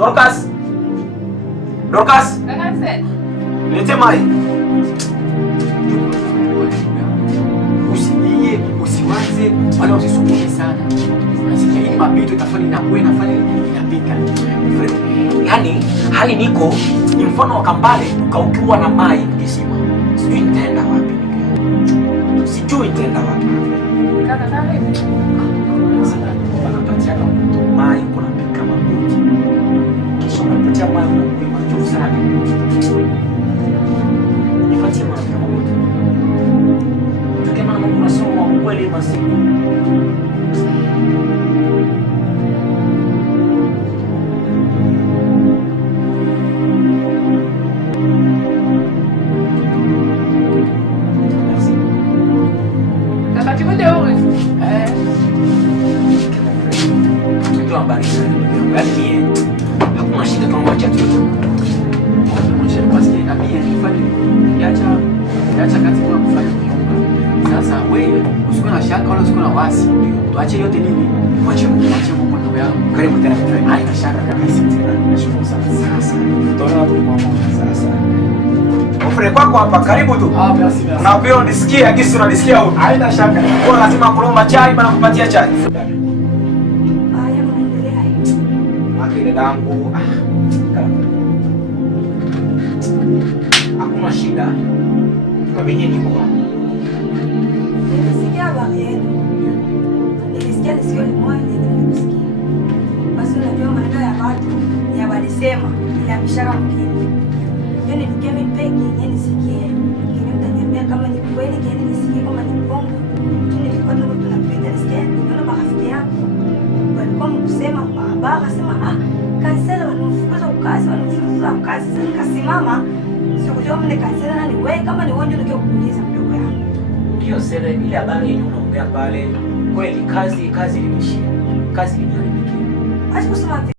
Dorcas. Dorcas. Lete mai. Usiwaze wala usisumbue sana. Unasikia hii mapito itafanya inafanya inapita. Yaani hali niko ni mfano wa kambale ukaukiwa na mai mkisima. Sijui nitaenda wapi. Sijui nitaenda wapi. Kaka nani? Wanapatia mai kuna pika mabuti. Kisha wanapatia mai kwa macho sana. Nipatie mai kama mabuti. Tukema na kuna somo kweli masiku. Hakuna shida kama wacha tu. Mwisho basi na mimi nifanye acha kazi kwa kufanya kunyumba. Sasa wewe usikuwe na shaka wala usikuwe na wasi. Tuache yote nini? Mwache Mungu ndugu yangu. Karibu tena mtani. Haina shaka kabisa tena. Nashukuru sana. Sasa tutaona tu kwa pamoja sasa. Ofre kwako hapa karibu tu. Merci. Na pia unisikia kisi unanisikia huko. Haina shaka. Kwa lazima kulomba chai bana kupatia chai. Akile dangu. Hakuna shida. Kwa mimi niko hapa. Nilisikia habari yenu. Nilisikia nisio ni mmoja nilisikia. Basi unajua maneno ya watu ya walisema ila mishaka mkini. Yeye ni mgeni peke yeye nisikie. Kile mtaniambia kama ni kweli kile nisikie kama ni bongo. Nilikuwa tunapita nisikia niona marafiki yako. Walikuwa mkusema baba akasema kansela wanafukuza ukazi sasa nikasimama sikujua mne kansela nani wewe kama ni wewe ndio kuuliza mdogo yangu. Hiyo sasa ile habari yenyewe unaongea pale kweli kazi ilimishia. Kazi iliharibikia. Acha kusema